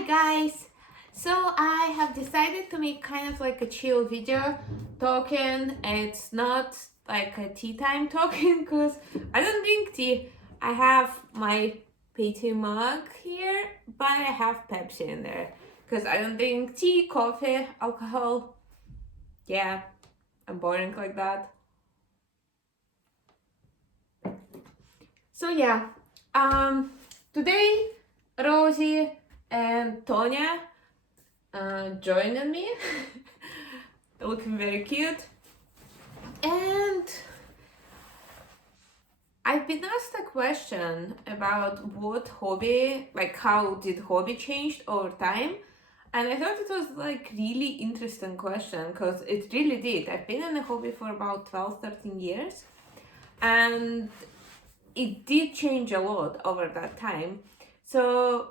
Hi guys! So I have decided to make kind of like a chill video talking. It's not like a tea time talking because I don't drink tea. I have my PT mug here, but I have Pepsi in there because I don't drink tea, coffee, alcohol. Yeah, I'm boring like that. So yeah, today Rosie and Tonya joining me. Looking very cute. And I've been asked a question about what hobby, like how did hobby change over time? And I thought it was like really interesting question because it really did. I've been in a hobby for about 12, 13 years and it did change a lot over that time. So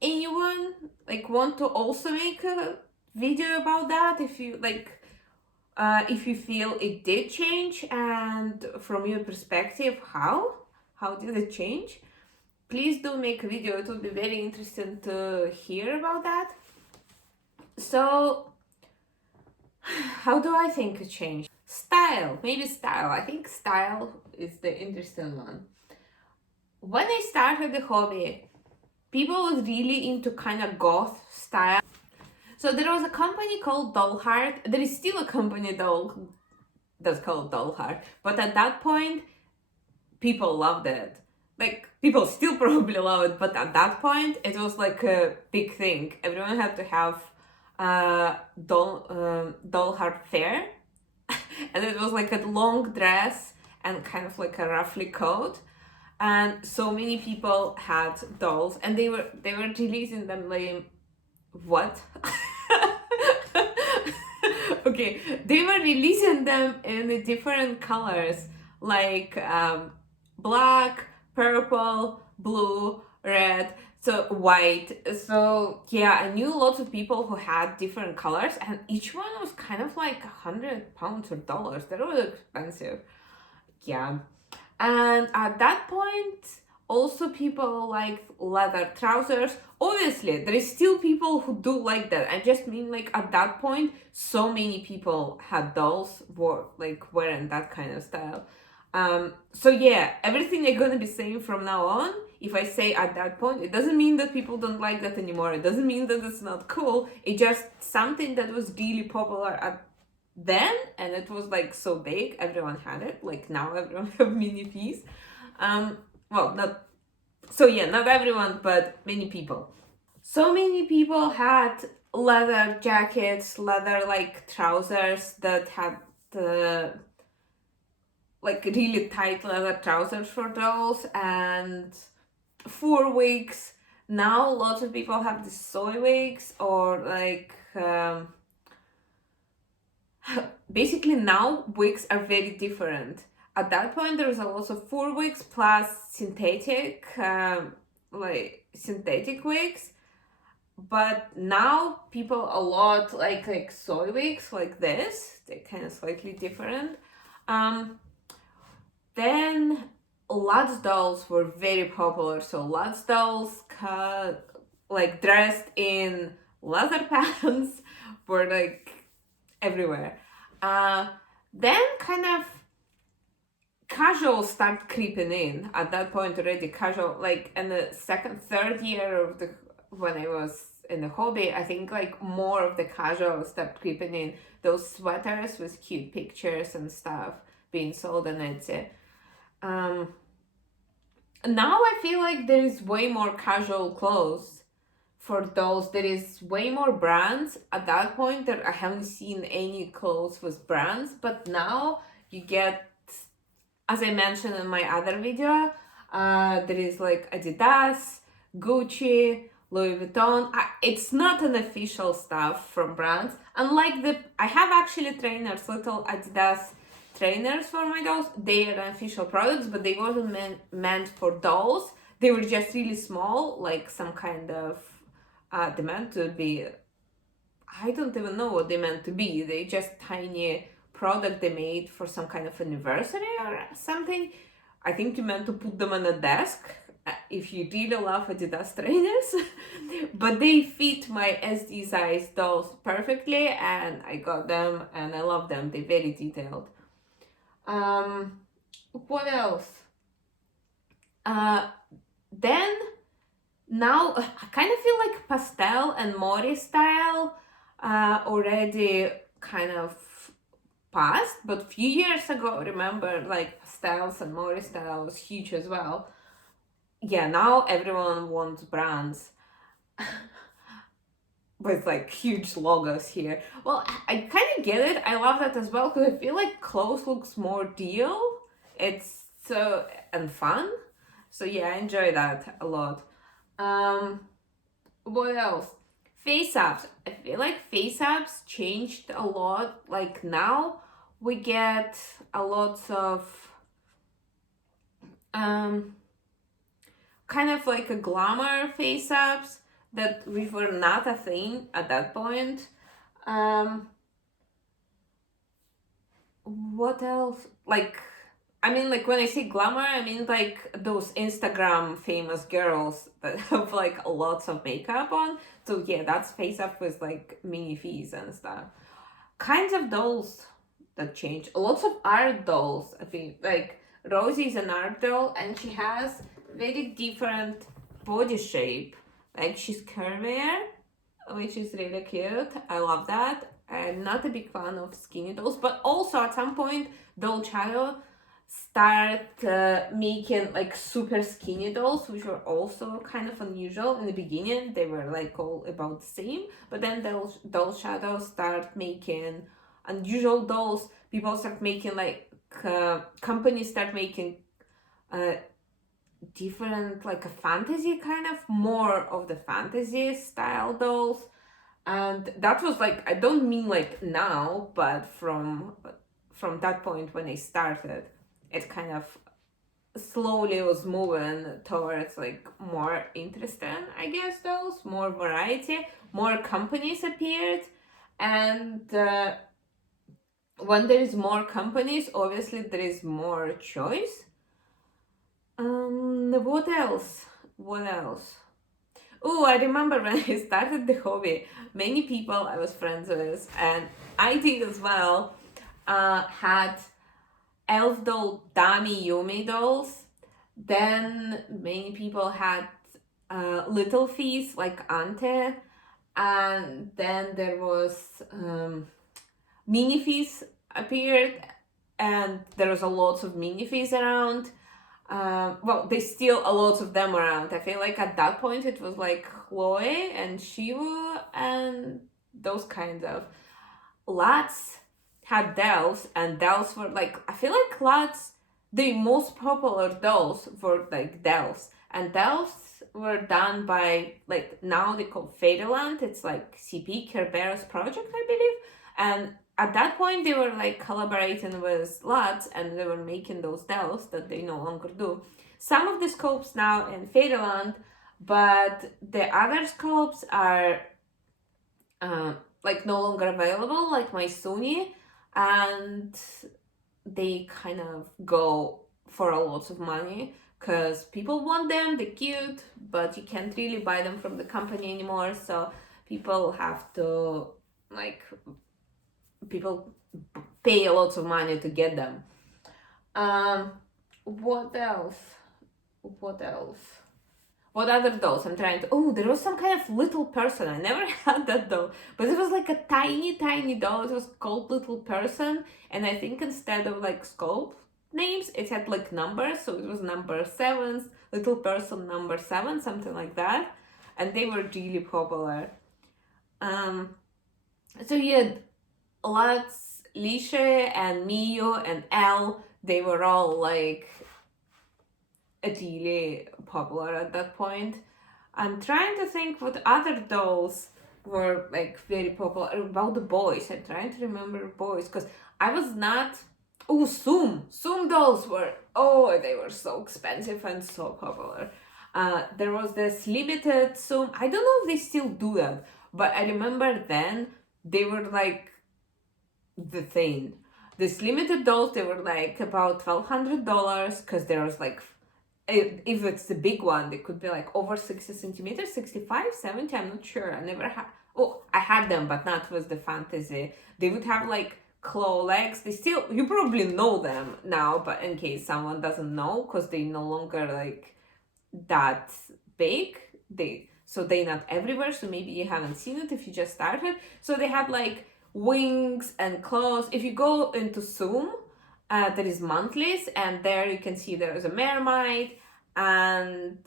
anyone like want to also make a video about that if you like if you feel it did change and from your perspective how did it change, please do make a video. It would be very interesting to hear about that. So how do I think it changed? Maybe style. I think style is the interesting one. When I started the hobby, people was really into kind of goth style. So there was a company called Doll Heart. There is still a company that's called Doll Heart. But at that point, people loved it. Like, people still probably love it, but at that point, it was like a big thing. Everyone had to have Doll Heart fair. And it was like a long dress and kind of like a roughly coat. And so many people had dolls, and they were releasing them like what? Okay, they were releasing them in different colors like black, purple, blue, red, so white. So yeah, I knew lots of people who had different colors, and each one was kind of like £100 or dollars. That was expensive. Yeah. And at that point, also people like leather trousers. Obviously, there is still people who do like that. I just mean like at that point, so many people had dolls wearing that kind of style. So yeah, everything I'm gonna be saying from now on, if I say at that point, it doesn't mean that people don't like that anymore. It doesn't mean that it's not cool. It's just something that was really popular at then, and it was like so big, everyone had it. Like now everyone have mini piece. Well, not so yeah, not everyone, but many people. So many people had leather jackets, leather like trousers that had the like really tight leather trousers for dolls, and 4 wigs. Now lots of people have the soy wigs or like basically now wigs are very different. At that point there was a lot of 4 wigs plus synthetic synthetic wigs, but now people a lot like soy wigs like this. They're kind of slightly different. Then Lads dolls were very popular. So Lads dolls like dressed in leather pants were like everywhere. Then kind of casual start creeping in. At that point already casual, like in the second, third year of the when I was in the hobby, I think like more of the casual start creeping in. Those sweaters with cute pictures and stuff being sold on Etsy. Now I feel like there is way more casual clothes for dolls. There is way more brands. At that point that I haven't seen any clothes with brands, but now you get, as I mentioned in my other video, there is like Adidas, Gucci, Louis Vuitton. It's not an official stuff from brands. Unlike I have actually trainers, little Adidas trainers for my dolls. They are official products, but they wasn't meant for dolls. They were just really small, like some kind of they meant to be, I don't even know what they meant to be. They just tiny product they made for some kind of anniversary or something. I think you meant to put them on a desk if you really love Adidas trainers. But they fit my SD size dolls perfectly, and I got them and I love them. They're very detailed. What else? Then now I kind of feel like pastel and Mori style already kind of passed, but a few years ago, remember, like pastels and Mori style was huge as well. Yeah, now everyone wants brands with like huge logos here. Well, I kind of get it. I love that as well because I feel like clothes looks more real. It's so and fun. So yeah, I enjoy that a lot. Um, what else? Face apps. I feel like face apps changed a lot. Like now we get a lot of um kind of like a glamour face apps that we were not a thing at that point. Um, what else? Like, I mean, like when I say glamour, I mean like those Instagram famous girls that have like lots of makeup on. So yeah, that's face up with like mini fees and stuff. Kinds of dolls that change. Lots of art dolls. I think like Rosie is an art doll, and she has very different body shape. Like she's curvier, which is really cute. I love that. I'm not a big fan of skinny dolls, but also at some point, Doll Child start making like super skinny dolls, which were also kind of unusual. In the beginning, they were like all about the same, but then Doll Shadow start making unusual dolls. People start making like companies start making uh, different, like a fantasy kind of, more of the fantasy style dolls. And that was like, I don't mean like now, but from that point when I started, it kind of slowly was moving towards like more interesting, I guess, those more variety, more companies appeared. And when there is more companies, obviously there is more choice. What else? What else? Oh, I remember when I started the hobby, many people I was friends with, and I did as well, had elf doll dummy Yumi dolls. Then many people had little fees like Ante, and then there was mini fees appeared, and there was a lot of mini fees around. Well, there's still a lot of them around. I feel like at that point it was like Chloe and Shivu and those kinds of. Lats had dolls, and dolls were like, I feel like Lats, the most popular dolls were like dolls, and dolls were done by like, now they call Fairyland. It's like CP Kerberos project, I believe, and at that point they were like collaborating with Lats, and they were making those dolls that they no longer do. Some of the scopes now in Fairyland, but the other scopes are like no longer available, like my Sony, and they kind of go for a lot of money because people want them, they're cute, but you can't really buy them from the company anymore, so people have to, like, people pay a lot of money to get them. What else? What else? What other dolls? I'm trying to. Oh, there was some kind of little person. I never had that doll, but it was like a tiny, tiny doll. It was called Little Person, and I think instead of like scope names, it had like numbers. So it was number 7, Little Person number 7, something like that, and they were really popular. So yeah, Lutz, Lisha, and Miyu and Elle, they were all like really popular at that point. I'm trying to think what other dolls were like very popular about the boys. I'm trying to remember boys because I was not. Oh, Zoom dolls were. Oh, they were so expensive and so popular. There was this limited Zoom. I don't know if they still do that, but I remember then they were like the thing. This limited dolls, they were like about $1,200 because there was like if it's the big one, they could be like over 60 centimeters, 65, 70. I'm not sure. I never had. Oh, I had them, but not with the fantasy. They would have like claw legs. They still, you probably know them now, but in case someone doesn't know, because they no longer like that big. They're not everywhere. So maybe you haven't seen it if you just started. So they had like wings and claws. If you go into Zoom, there is monthlies, and there you can see there is a mermaid and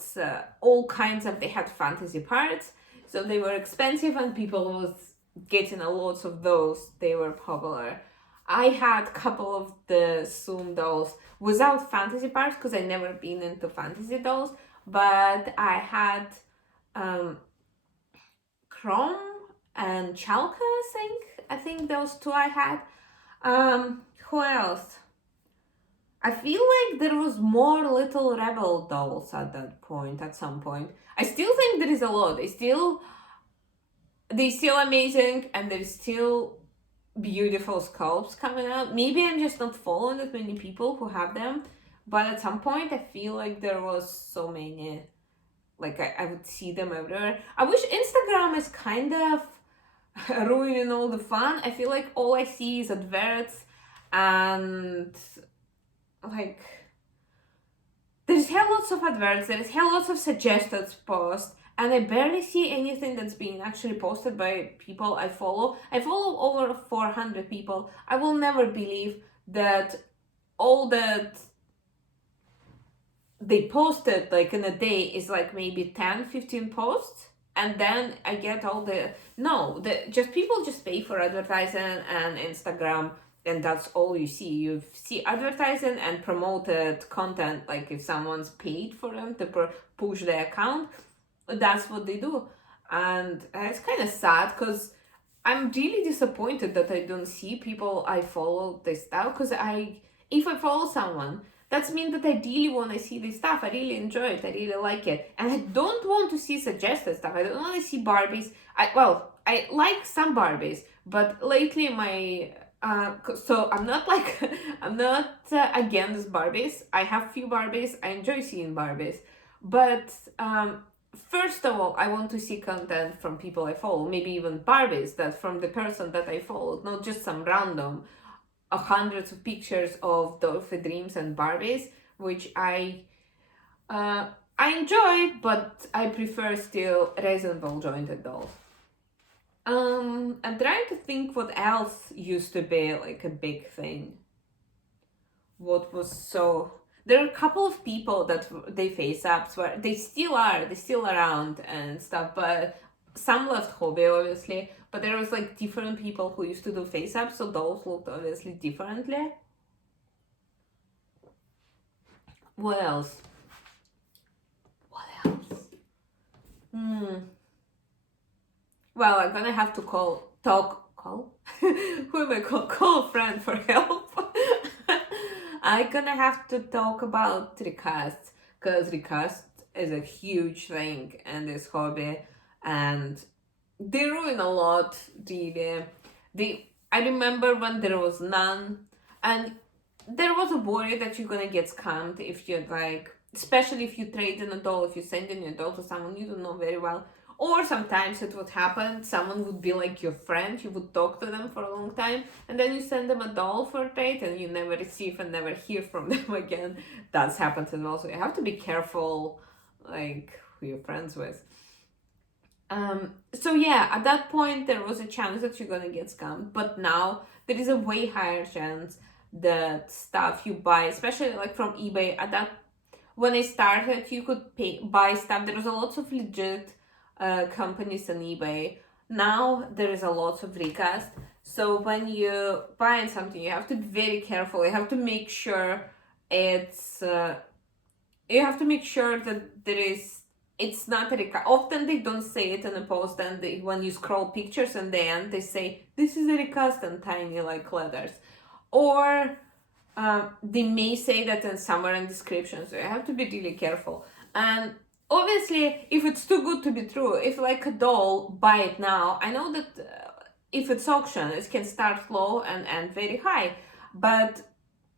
all kinds of. They had fantasy parts, so they were expensive, and people was getting a lot of those. They were popular. I had a couple of the Zoom dolls without fantasy parts because I never been into fantasy dolls, but I had Chrome and Chalka. I think those two I had. Who else? I feel like there was more little rebel dolls at that point, at some point. I still think there is a lot. They're still amazing, and there's still beautiful sculpts coming out. Maybe I'm just not following that many people who have them, but at some point I feel like there was so many. Like I would see them everywhere. I wish Instagram is kind of ruining all the fun. I feel like all I see is adverts, and like there's hell lots of adverts, there's hell lots of suggested posts, and I barely see anything that's being actually posted by people I follow. I follow over 400 people. I will never believe that all that they posted like in a day is like maybe 10-15 posts, and then I get all the just people just pay for advertising and Instagram, and that's all you see. You see advertising and promoted content. Like if someone's paid for them to push their account, that's what they do. And it's kind of sad because I'm really disappointed that I don't see people I follow this stuff, because if I follow someone, that means that I really want to see this stuff. I really enjoy it. I really like it. And I don't want to see suggested stuff. I don't want to see Barbies. I like some Barbies, but lately so I'm not like, I'm not against Barbies. I have few Barbies. I enjoy seeing Barbies. But first of all, I want to see content from people I follow. Maybe even Barbies that from the person that I follow, not just some random hundreds of pictures of Dolphy Dreams and Barbies, which I enjoy, but I prefer still reasonable jointed dolls. I'm trying to think what else used to be like a big thing. What was so... There are a couple of people that they face ups where they still around and stuff, but some left hobby obviously, but there was like different people who used to do face ups, so those looked obviously differently. What else? Well, I'm gonna have to call who am I call a friend for help. I'm gonna have to talk about recasts, because recast is a huge thing in this hobby, and they ruin a lot. I remember when there was none, and there was a worry that you're gonna get scammed if you like, especially if you trade in a doll, if you send in your doll to someone you don't know very well. Or sometimes it would happen, someone would be like your friend, you would talk to them for a long time, and then you send them a doll for a trade and you never receive and never hear from them again. That's happened as well, so you have to be careful like who you're friends with. So yeah, at that point there was a chance that you're gonna get scammed, but now there is a way higher chance that stuff you buy, especially like from eBay, when I started you could buy stuff. There was a lot of legit companies on eBay. Now there is a lot of recast, so when you buy something you have to be very careful. You have to make sure that it's not a recast. Often they don't say it in the post, and when you scroll pictures in the end they say this is a recast in tiny like letters, or they may say that in somewhere in description, so you have to be really careful. And obviously, if it's too good to be true, if like a doll, buy it now. I know that if it's auction, it can start low and end very high. But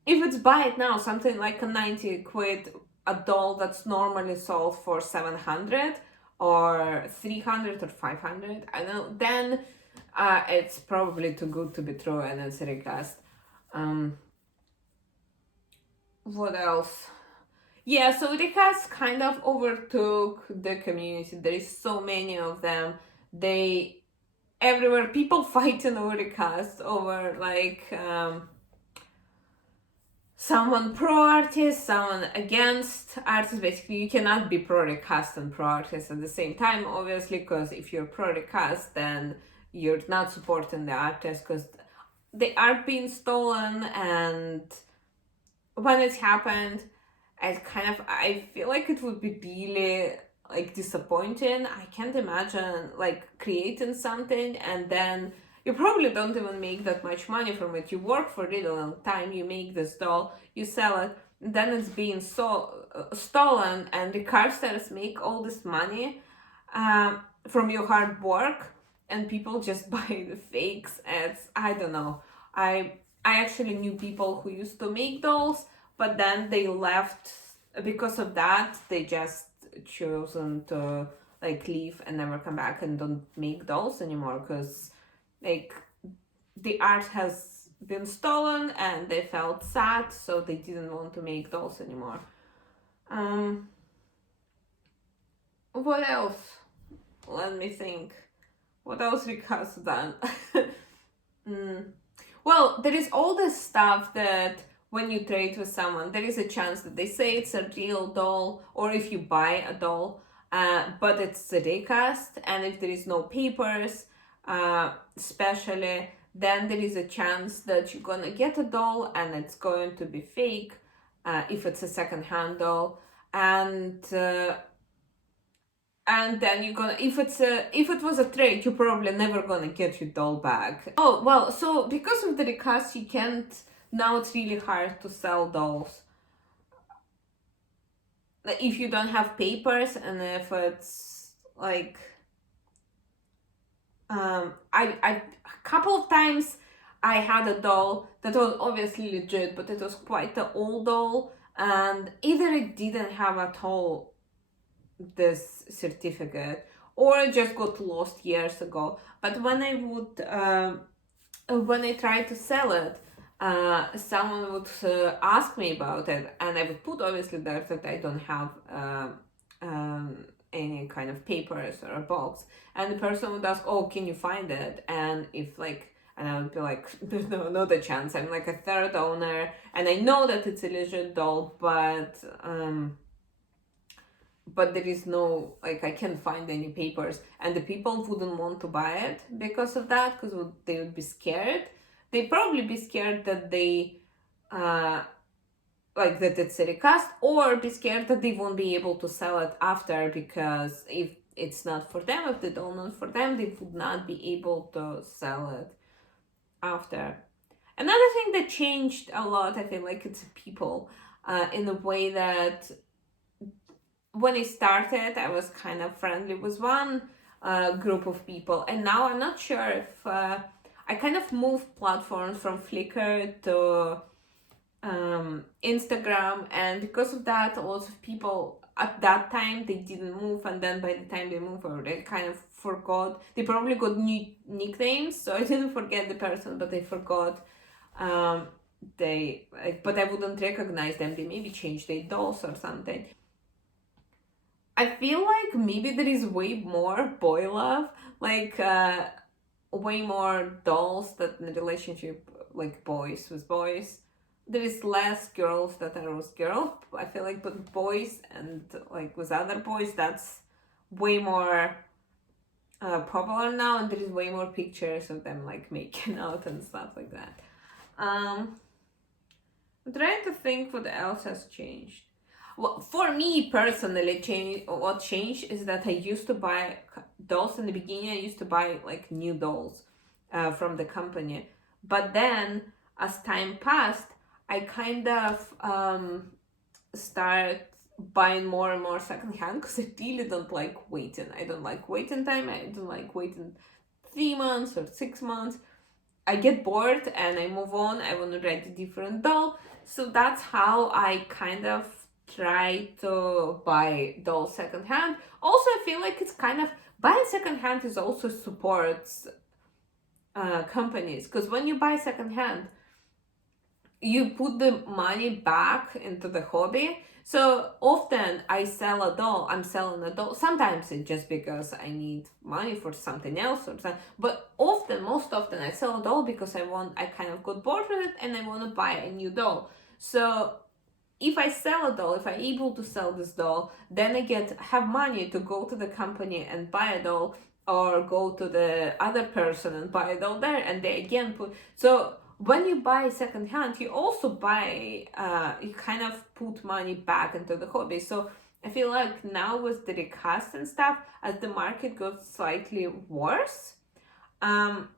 if it's buy it now, something like a 90 quid, a doll that's normally sold for 700 or 300 or 500, I don't know, then it's probably too good to be true and it's a recast. What else? Yeah, so recast kind of overtook the community. There is so many of them. They everywhere people fighting over recast, over like someone pro artist, someone against artist. Basically, you cannot be pro recast and pro artist at the same time, obviously, because if you're pro recast, then you're not supporting the artist because they are being stolen. And when it happened, I feel like it would be really like disappointing. I can't imagine like creating something and then you probably don't even make that much money from it. You work for a really long time, you make this doll, you sell it, and then it's being stolen, and the carsters make all this money from your hard work, and people just buy the fakes. It's, I don't know. I actually knew people who used to make dolls, but then they left because of that. They just chosen to like leave and never come back and don't make dolls anymore because like the art has been stolen and they felt sad, so they didn't want to make dolls anymore. What else? Let me think. What else Rick has done? Well, there is all this stuff that when you trade with someone, there is a chance that they say it's a real doll, or if you buy a doll, but it's a recast, and if there is no papers, especially, then there is a chance that you're gonna get a doll and it's going to be fake, if it's a second-hand doll, and then you're gonna, if it was a trade, you're probably never gonna get your doll back. Oh well, so because of the recast, you can't, now it's really hard to sell dolls if you don't have papers, and if it's like I a couple of times I had a doll that was obviously legit, but it was quite an old doll, and either it didn't have at all this certificate or it just got lost years ago. But when I tried to sell it, someone would ask me about it, and I would put obviously there that I don't have any kind of papers or a box, and the person would ask, "Oh, can you find it?" And if like, and I would be like, "No, not a chance. I'm like a third owner, and I know that it's a legit doll, but there is no, like, I can't find any papers." And the people wouldn't want to buy it because of that, because they would be scared. They'd probably be scared that they like that it's a recast, or be scared that they won't be able to sell it after, because if it's not for them, if the doll not for them, they would not be able to sell it after. Another thing that changed a lot, I feel like, it's people, in a way that when I started, I was kind of friendly with one group of people, and now I'm not sure if I kind of moved platforms from Flickr to Instagram, and because of that, a lot of people at that time they didn't move, and then by the time they moved, or they kind of forgot. They probably got new nicknames, so I didn't forget the person, but I forgot. But I wouldn't recognize them. They maybe changed their dolls or something. I feel like maybe there is way more boy love, like way more dolls that in a relationship, like boys with boys. There is less girls that are with girls. I feel like, but boys and like with other boys, that's way more popular now, and there is way more pictures of them like making out and stuff like that. I'm trying to think what else has changed. Well, for me personally, what changed is that I used to buy dolls in the beginning. I used to buy like new dolls from the company, but then as time passed, I kind of start buying more and more secondhand because I really don't like waiting. I don't like waiting time. I don't like waiting 3 months or 6 months. I get bored and I move on. I want to write a different doll. So that's how I kind of try to buy dolls secondhand. Also, I feel like it's kind of buying secondhand is also supports companies, because when you buy secondhand, you put the money back into the hobby. So often I sell a doll, I'm selling a doll. Sometimes it's just because I need money for something else or something. But often, most often, I sell a doll because I kind of got bored with it and I want to buy a new doll. So if I sell a doll, if I'm able to sell this doll, then I have money to go to the company and buy a doll, or go to the other person and buy a doll there, and they again put. So when you buy secondhand, you also buy, you kind of put money back into the hobby. So I feel like now with the recast and stuff, as the market got slightly worse, um,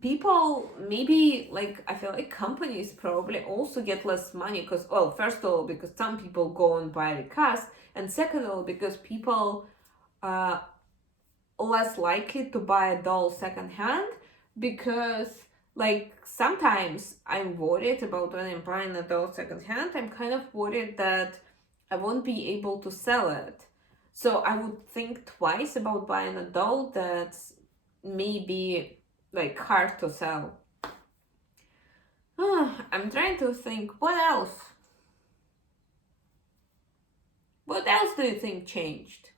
people maybe, like, I feel like companies probably also get less money, because, well, first of all, because some people go and buy recast, and second of all, because people uh less likely to buy a doll secondhand, because, like, sometimes I'm worried about when I'm buying a doll secondhand, I'm kind of worried that I won't be able to sell it. So I would think twice about buying a doll that's maybe like hard to sell. I'm trying to think what else. What else do you think changed?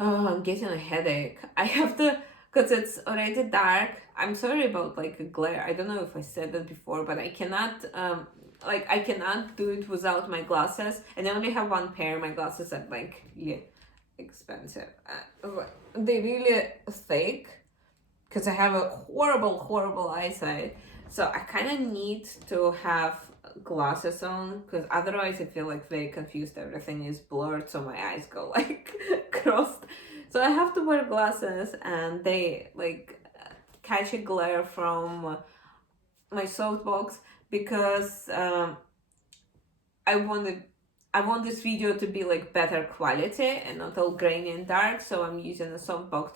Oh, I'm getting a headache. I have to, because it's already dark. I'm sorry about like a glare. I don't know if I said that before, but I cannot I cannot do it without my glasses, and I only have one pair. My glasses are like, yeah, expensive. They're really thick, because I have a horrible eyesight. So I kind of need to have glasses on, because otherwise I feel like very confused. Everything is blurred, so my eyes go like crossed. So I have to wear glasses, and they like catch a glare from my softbox, because I wanted. I want this video to be like better quality and not all grainy and dark, so I'm using a softbox.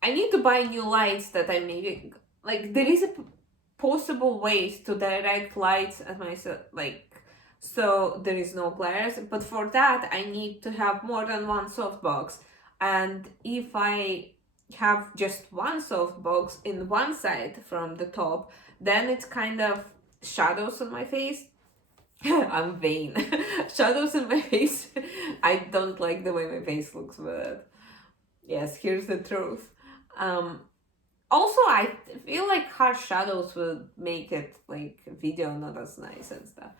I need to buy new lights that I maybe, like, there is a possible ways to direct lights at myself, like, so there is no glares, but for that I need to have more than one softbox. And if I have just one softbox in one side from the top, then it's kind of shadows on my face. I'm vain. Shadows in my face. I don't like the way my face looks with it. Yes, here's the truth. Um, Also, I feel like harsh shadows would make it like video not as nice and stuff.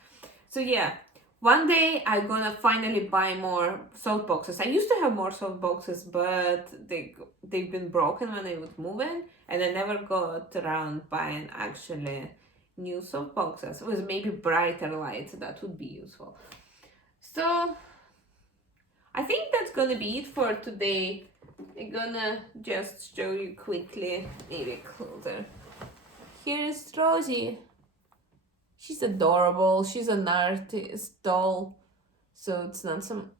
So yeah, one day I'm gonna finally buy more softboxes. I used to have more softboxes, but they've been broken when I was moving, and I never got around buying actually new softboxes with maybe brighter lights. That would be useful. So I think that's gonna be it for today. I'm gonna just show you quickly, maybe closer. Here's Rosie. She's adorable. She's an artist doll. So it's not some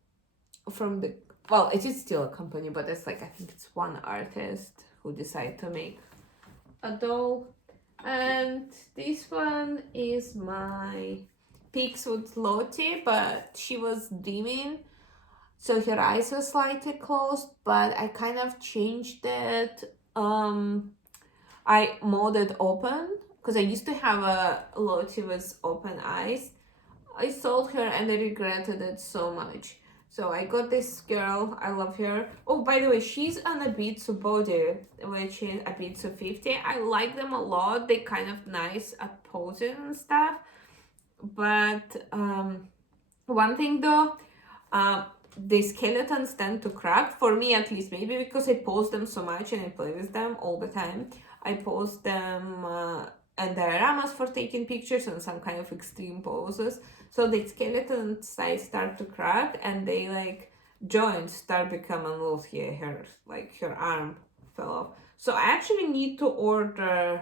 from the, well, it is still a company, but it's like, I think it's one artist who decided to make a doll. And this one is my Pics with Lottie, but she was dimming, so her eyes were slightly closed, but I kind of changed it. I molded open, because I used to have a Lottie with open eyes. I sold her and I regretted it so much. So I got this girl. I love her. Oh, by the way, she's on a Bitsu body, which is a Bitsu 50. I like them a lot. They kind of nice at posing and stuff. But one thing though, the skeletons tend to crack, for me at least, maybe because I pose them so much and I play with them all the time. I pose them and dioramas for taking pictures and some kind of extreme poses, so the skeleton size start to crack, and they like joints start becoming loose here. Her arm fell off, so I actually need to order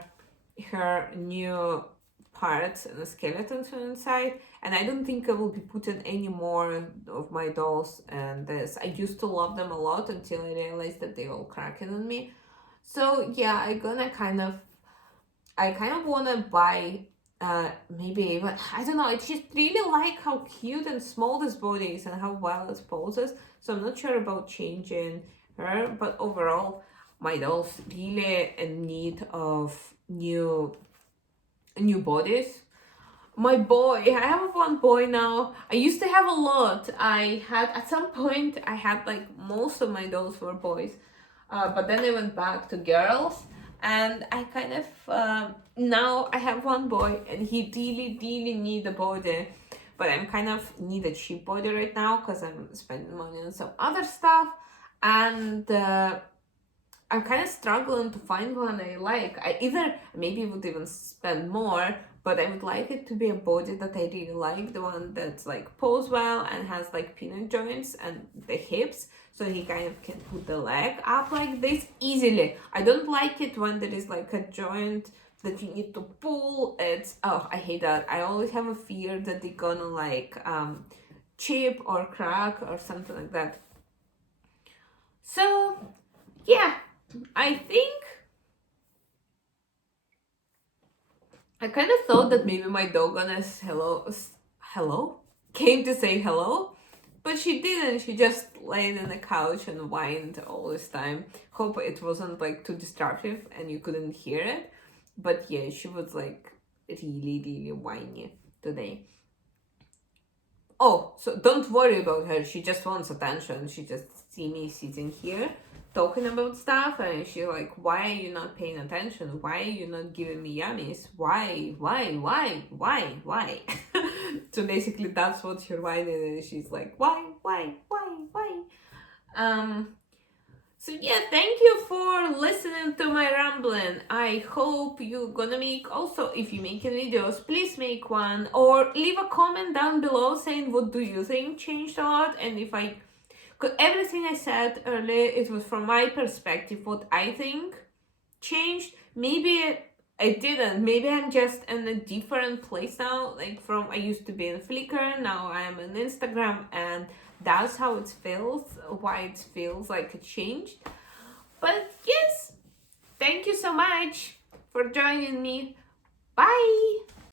her new parts and the skeletons from inside. And I don't think I will be putting any more of my dolls and this. I used to love them a lot until I realized that they all cracking on me. So yeah, I kind of wanna buy maybe even, I don't know, I just really like how cute and small this body is and how well it poses. So I'm not sure about changing her, but overall, my doll's really in need of new bodies. My boy, I have one boy now. I used to have a lot. I had, at some point, I had like most of my dolls were boys, but then I went back to girls, and I kind of now I have one boy, and he really need a body, but I'm kind of need a cheap body right now because I'm spending money on some other stuff, and I'm kind of struggling to find one I like. I either maybe would even spend more, but I would like it to be a body that I really like, the one that's like pose well and has like peanut joints and the hips, so he kind of can put the leg up like this easily. I don't like it when there is like a joint that you need to pull. It's, oh, I hate that. I always have a fear that they're gonna like chip or crack or something like that. So yeah, I think I kind of thought that maybe my dog gonna hello came to say hello, but she didn't. She just laid on the couch and whined all this time. Hope it wasn't like too disruptive and you couldn't hear it. But yeah, she was like really whiny today. Oh, so don't worry about her. She just wants attention. She just see me sitting here talking about stuff, and she's like, why are you not paying attention? Why are you not giving me yummies? Why? So basically that's what she's whining, and she's like, why? So yeah, thank you for listening to my rambling. I hope you're gonna make, also if you make videos, please make one or leave a comment down below saying what do you think changed a lot, and if I could, everything I said earlier, it was from my perspective what I think changed. Maybe I didn't. Maybe I'm just in a different place now. Like from I used to be in Flickr, now I am on Instagram, and that's how it feels. Why it feels like it changed. But yes, thank you so much for joining me. Bye.